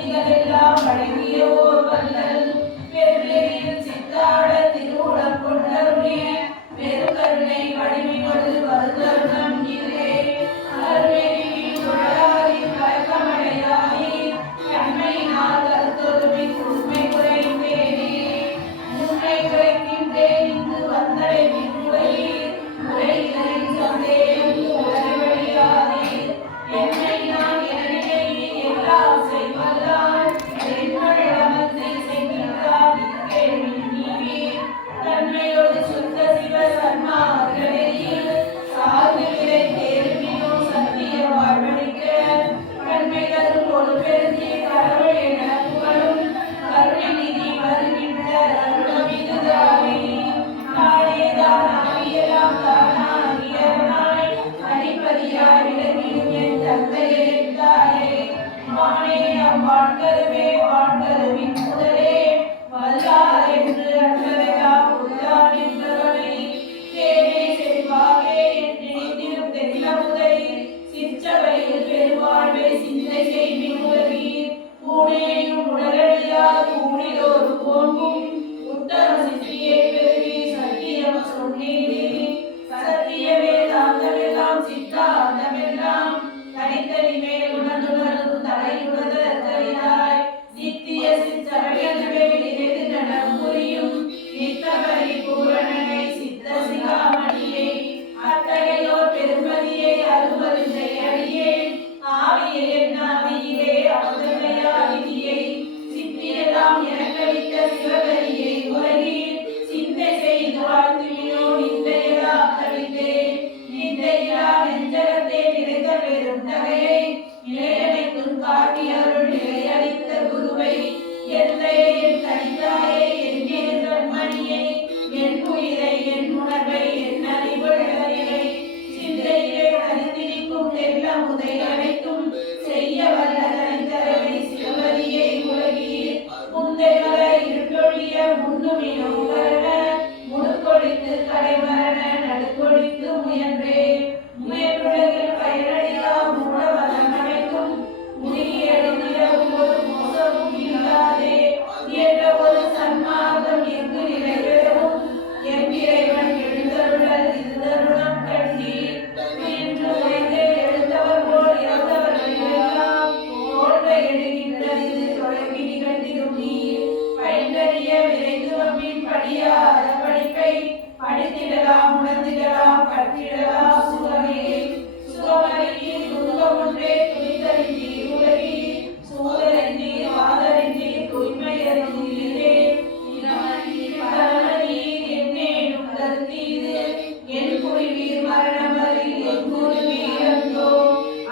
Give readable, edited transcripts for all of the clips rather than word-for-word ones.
சக்திகள் எல்லாம் வழங்கிய ஓர் வல்லல் பெருவெளியில் சித்தாட திருவுளம் கொண்டருடைய பெருகருணை வடிவினோடு வருதருணம் இதுவே அருள்வெளியில் உலகாரின் கலக்கமடையாதே தன்மையினால் கருத்தொருமை உண்மை குறைந்தேனே உண்மை குறைக்கின்றேன் இங்கு வந்தடை விண்ணுடையீர் முறைகளின் சந்தேகம் உலகவழியாதே என்னை நான் என்னை எல்லாம் செய்வல்லான் என்னுள்ளமத்தை செய்கின்றார் கேள்வி நீவீர் தன்மையோடு சுத்த சிவ சன்மார்களில் சார்பிலை தேர்வியோ சத்திய வாழ்வழிக்க கண்மைகள் ஒரு பெருந்தி கடவுள் என புகழும் கருணை நிதி வருகின்ற அருளமிகுதானே நானேதான் ஆகியலாம் தானாகியவனாய் அடிப்பதியாய் விளங்கிடும் என் தந்தையே தாயே வானே அவ்வாண்கருவே வான்கருவின் முதலே வல்லார் என்று அன்றதெல்லாம் உள்ளானின்றவனை தேனே செல்வாகே என்று நினைத்திடும் தென்னமுதை சிற்றவையில் பெருவாழ்வை சிந்தை செய்வின் உதவீர் பூனேயும் உடலடியார் பூனிலோரு போங்கும் உத்தம சித்தியை பெருவி சத்தியம் சொன்னீரே சத்தியமே தாந்தமெல்லாம் சித்தாந்தமெல்லாம் தனித்தனி மேல் உணர்ந்துணர்ந்து தலையுணர்ந்தறிந்தாய் நித்திய சித்தவழியது நடம் புரியும் நித்தபரி பூரணனை சித்த சிகாமணியை அத்தகையோர் பெருமதியை அருமருந்தை அடியேன் ஆவியை என் ஆவியிலே அமுதமையாவிதியை சித்தியெல்லாம் எனக்களித்த சிவகரியை உலகில் சிந்தை செய்து வாழ்த்துவினோ நிந்தையெல்லாம் கழித்தேன் நிந்தையிலா நெஞ்சகத்தை நிறைந்த பெரும் தகையை நிலையடைக்கும் காட்டி அருள் நிலையளித்த குருவை எல்லையை என் தனித்தாயை என் நேர்மணியை என் உயிரை என் உணர்வை என் அறிவுள்ளறிவை சிந்தையிலே கருத்திரிக்கும் தெல்லமுதை அனைத்தும் செய்ய வல்ல தனித்தரவை சிவகரியை உலகில் முந்தைவர இருட்டொழிய முன்னுமினோ கரண முடுக்கொழித்து கடைமரண நடுக்கொழித்து முயன்றே முயன்றுலகில் பயனடியா மூடவதம் அனைத்தும் முனியடைந்திட ஒரு மோசமும் இல்லாதே என்ற ஒரு சன்மார்க்கம் எங்கு நிறைவேறவும் என் இறைவன் எழுந்தருளல் இது தருணம் கண்டீர் என்று உரைத்து எழுந்தவர் போல் இறந்தவர்கள் எல்லாம் தோன்ற எழுகின்றது தொடங்கி நிகழ்த்திடும் நீர் பயின்றறிய விரைந்துவமின் படியாத படிப்பை படித்திடலாம் உணர்ந்திடலாம் கற்றிடலாம் சுகமே சுகமறியில் துன்பம் ஒன்றே துணிதறிந்தீர் உலகில் சூழறிந்தீர் வாதறிந்தீர் தூய்மையறிந்தீரே பரமநீர் என்னேனும் கருத்தீது என் குடிவீர் மரணமறில் என் குருவீர் அந்தோ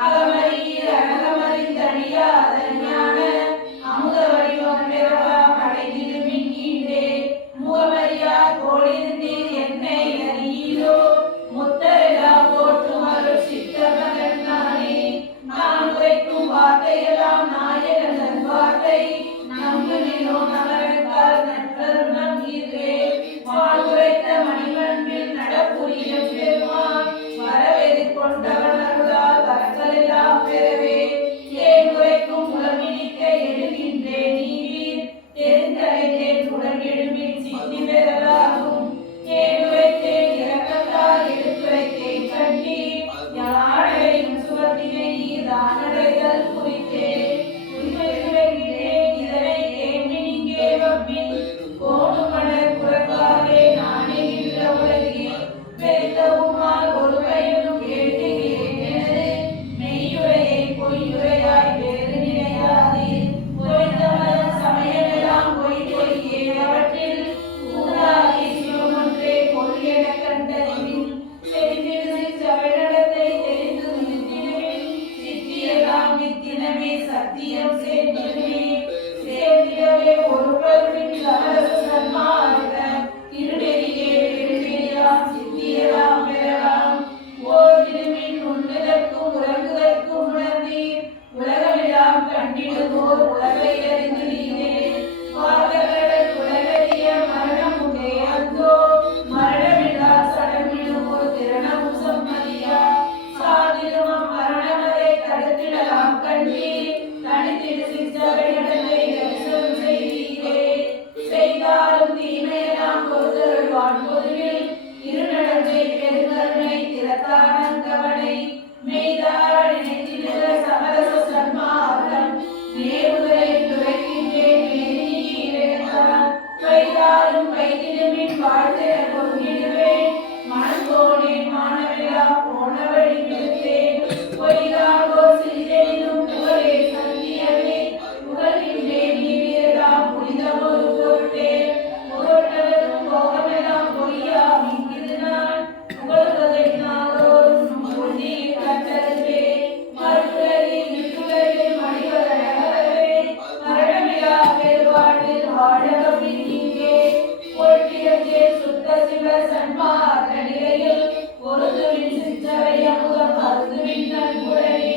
அகமறியீர் அகமறிந்தழியாத ஞான அமுத வடிவம் பெறலாம் அடைந்திடு மின்கீண்டே முகமறியார் போலிருந்தீர் என்னை அறியீரோ முத்தரெல்லாம் போற்றும் அருள் சித்தமகன் நானே நான் உரைக்கும் வார்த்தையெல்லாம் நாயகன் தன் வார்த்தை நம்புகிறோ நகரக்கால் நட்பருணம் ஈர்வே வாழ்வுரைத்த மணிமன்பில் நடப்புரிய பெருமான் வரவெறி கொண்டவன் அருளால் வரங்களெல்லாம் பெறவே ஏன் உரைக்கும் உலகினிக்க எழுகின்றேன் நீவீர் தெரிந்தடைந்தேன் உடன் எழும்பின் சித்தி பெறலாகும் ஏன் உரைத்தேன் இறக்கத்தால் எடுத்துரைத்தேன் கண்டீர் யானையும் சுகத்தினை தானடைதல் குறித்தேன் உண்மைகிறேன் இதனை கேள்வி நீங்கே வப்பின் கோணுமணர் குரங்காலே நானே இல்ல உலகில் பெரிதவுமால் ஒரு பயனும் கேட்கிறேன் எனது மெய்யுரையை பொய்யுரையாய் வேறு நினையாதே பொய்த்தவன் சமயமெல்லாம் பொய் பொய்யே அவற்றில் ஊதாகி சிவமொன்றே பொய் என கண்டறிவின் தெரிந்திடு சவழடத்தை தெரிந்து நிறுத்திடுவின் சித்தியெல்லாம் நித்தினமே சத்தியம் சேர்ந்திடுவே சேர்ந்திடவே ஒரு பருவின் சமரச சன்மார்க்கம் இருடெறியே எழுதியலாம் சித்தியெல்லாம் பெறலாம் ஓர் திருமின் உண்ணுதற்கும் உறங்குதற்கும் உணர்ந்தீர் உலகமெல்லாம் கண்டிடுவோர் உலகை அறிந்தீரே வார்த்தகடல் உலகறிய மரணம் உண்டே அந்தோ மரணமில்லா சடமிடும் ஒரு திறனமும் சம்மதியா சாதிருமம் மரணமதை தடுத்திடலாம் கண்டீர் தனித்திடு சித்தவர்கள் வாழவி இங்கே பொருட்டிலே சுத்த சிவ சன்மார்க்க நிலையில் பொருதுவின் சிற்றவை அமுதம் அருதுவின் நன்குழலி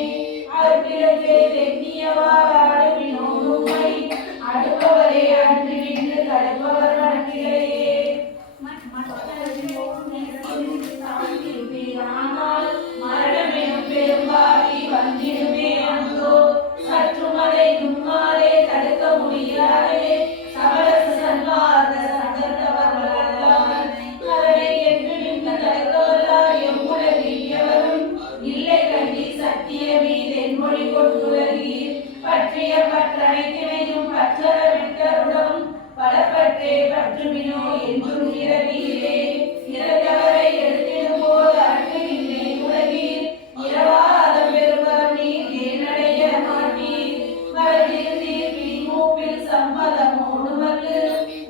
அருட்டிலே தென்னியவாடுவின் உண்மை அடுப்பவரே அன்று நின்று தடுப்பவர் மனத்திலேயே ஆனால் மரணமெனும் பெரும்பாவி வந்திடுமே அந்தோ சற்றுமதை நும்மாலே தடுக்க முடியாதே சமரச சன்மார்க்க சங்கத்தவர்களால் அதனை என்று நின்று தடுக்கவல்லார் எம்முலகில் எவரும் இல்லை கண்டி சத்தியமே தென்மொழி கொண்டுலகீர் பற்றிய பற்றனைத்தினையும் பற்றற விட்டருடம் பலப்பற்றே பற்றுமினோ என்றும் இரவீரே இறந்தவரை எடுத்திடும் போது அற்றுகின்றே உலகீர் இரவாத பெருவர் நீர் ஏனடைய மாட்டீர் மரதிருந்தீர் பின்மூப்பில் சம்மதமோடு மல்லு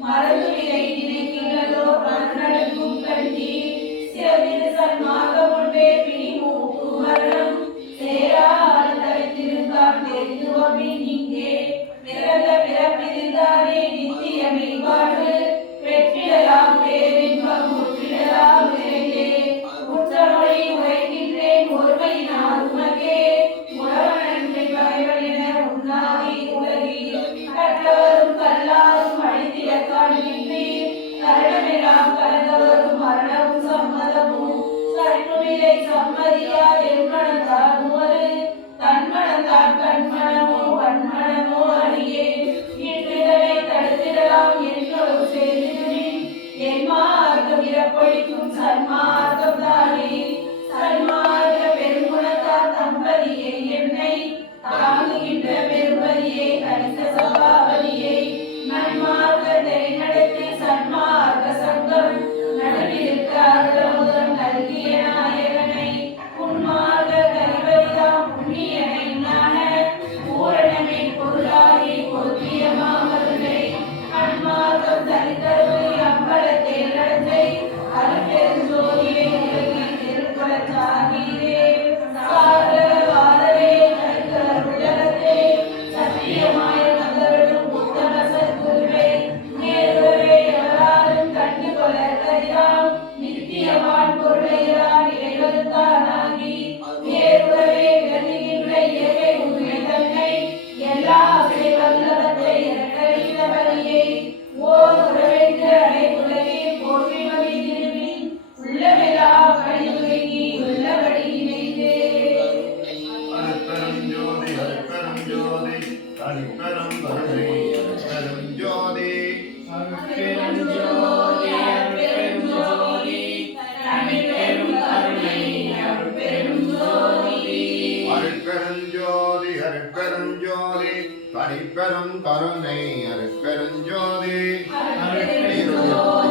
மறந்து விதை நினைக்கின்றதோ மரணடுக்கும் கண்டீர் சிறதிரு சன்மார்க்கம் ஒன்றே பிணிமூப்பு மரணம் சேராத தவித்திருந்தார் தெரிந்துவமின் இங்கே பிறந்த பிறப்பிருந்தானே நித்தியமை வாழ்வு பெற்றிடலாம் பேரின்பம் முற்றிடலாம் விரைந்தே குற்றமொழி உரைக்கின்றேன் ஒருமையினால் உனக்கே உழவனன்மை பகைவனின உண்ணாதி உலகில் கற்றவரும் கல்லாரும் அழித்திட காண்கின்றீர் கரணமெல்லாம் கலந்தவரும் மரணமும் சம்மதமும் சற்றுமிலை சம்மதியா என்மனத்தான் உமது தன்மனத்தான் கண்மனமோ வன்மனமோ அணியே இன்றிதனை தடுத்திடலாம் என்றொரு செய்திருவின் என் மார்க்கம் இறப்பொழிக்கும் சன்மார்க்கம் தானே சன்மார்க்க பெருங்குணத்தார் தம்பதியை என்னை தாங்குகின்ற பெருமதியை கணித சபாவதியை நன்மார்க்கத்தை நடத்தி சன்மார்க்க சங்கம் நடுவிருக்க அருளமுதம் நல்கிய நாயகனை உன்மார்க்க கரிவரிதாம் புண்ணியனை நான பூரணமே பொருளாகி பொருத்திய மாமருளை அன்மார்க்கம் தரித்தருளை அம்பலத்தில் நடத்தை அருப்பெருஞ்சோதியை உலகில் திருக்குலச்சாகீரே சாகர வாதரே கருக்கர் உலகத்தே சத்தியமாய மதரும் உத்தம சத்குருவே நேருவே எவராலும் கண்டு கொள்ள கரிதாம் நித்தியவான் பொருளையான் இறைவருத்தானாகி நேருவே கருகின்ற இயற்கை உண்மை தன்னை எல்லா வல்லவத்தை இறக்கழித்த வழியை ஓர் உறவென்று அடைவுலகே போற்றி மதி திரும்பின் உள்ளமெல்லாம் கழிவுகி உள்ளபடி இணைந்தே அருட்பெரும் ஜோதி அருட்பெரும் ஜோதி தனிப்பெரும் கருணை அருட்பெரும் ஜோதி அருட்பெரும் ஜோதி அருட்பெரும் ஜோதி தனிப்பெரும் கருணை அருட்பெரும் ஜோதி அருட்பெரும் ஜோதி அருட்பெரும் ஜோதி தனிப்பெரும் கருணை அருட்பெரும் ஜோதி அருட்பெரும் ஜோதி